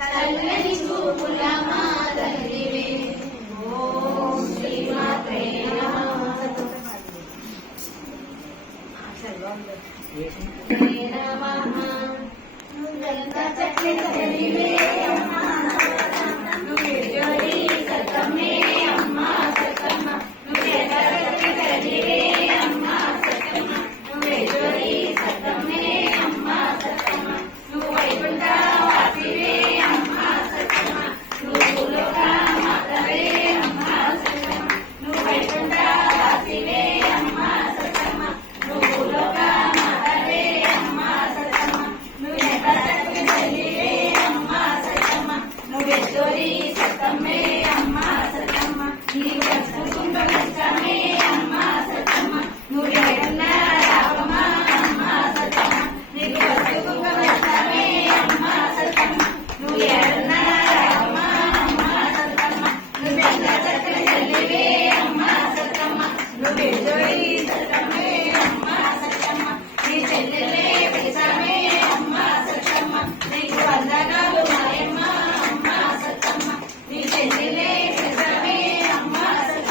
చల్లని చూపుల మాధవివే ఓం శ్రీమాత్రే నమః గంగా చక్రి చలివే అమ్మా నువ్వే జోడి సతమే అమ్మా సతమ నువ్వే చక్రి చలివే అమ్మా సతమ నువ్వే జోడి సతమే అమ్మా సతమ నువ్వు వైకుంఠ వాసివే అమ్మా సతమ నువ్వు లోక మాతవే అమ్మా సతమ నువ్వు వైకుంఠ వాసివే అమ్మా సతమ నువ్వు లోక మాతవే అమ్మా సతమ నువ్వే చక్రి చలివే అమ్మా సతమ నువ్వే జోడి సతమే అమ్మా సతమ నీవు కుంభమే అమ్మా సతమ నువ్వే రావమా అమ్మా సతమ నీకు కుంభమే అమ్మా సతమ నువ్వే రావమా అమ్మా సతమ నువ్వే చక్రి చలివే అమ్మా సతమ నువ్వే జోడి సతమే